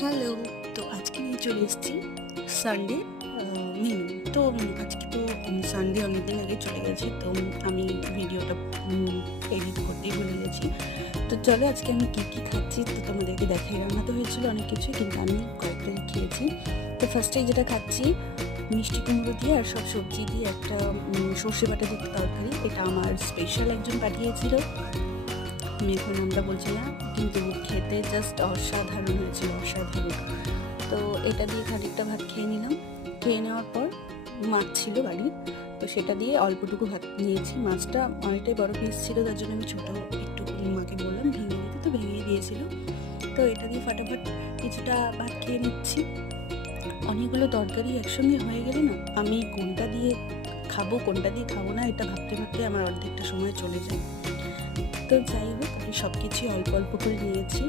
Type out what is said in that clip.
Hello. তো আজকে নিয়ে চলে এসেছি সানডে মেনু। তো আজকে তো সানডে অনেকদিন আগে চলে গেছে, তো আমি ভিডিওটা এডিট করতেই ভুলে গেছি। তো চলো আজকে আমি কী কী খাচ্ছি তো তোমাদেরকে দেখাই। রান্না তো হয়েছিল অনেক কিছু, কিন্তু আমি কয়েকটা খেয়েছি। তো ফার্স্টে যেটা খাচ্ছি, মিষ্টি কুমড়ো দিয়ে আর সব সবজি দিয়ে একটা সর্ষে বাটা দিয়ে তরকারি। এটা আমার স্পেশাল একজন পাঠিয়েছিল, আমি এখন নামটা বলছি না, কিন্তু খেতে জাস্ট অসাধারণ হয়েছিল, অসাধারণ। তো এটা দিয়ে খানিকটা ভাত খেয়ে নিলাম। খেয়ে নেওয়ার পর মাছ ছিল বাড়ির, তো সেটা দিয়ে অল্পটুকু ভাত নিয়েছি। মাছটা অনেকটাই বড় পিস ছিল, তার জন্য আমি ছোটো একটু মাকে বললাম ভেঙে দিতে, তো ভেঙেই দিয়েছিল। তো এটা দিয়ে ফাটাফাট কিছুটা ভাত খেয়ে নিচ্ছি। অনেকগুলো তরকারি একসঙ্গে হয়ে গেলে না, আমি কোনটা দিয়ে খাবো কোনটা দিয়ে খাবো না এটা ভাবতে ভাবতে আমার অর্ধেকটা সময় চলে যায়। তো যাই হোক, আমি সব কিছুই অল্প অল্প করে নিয়েছি।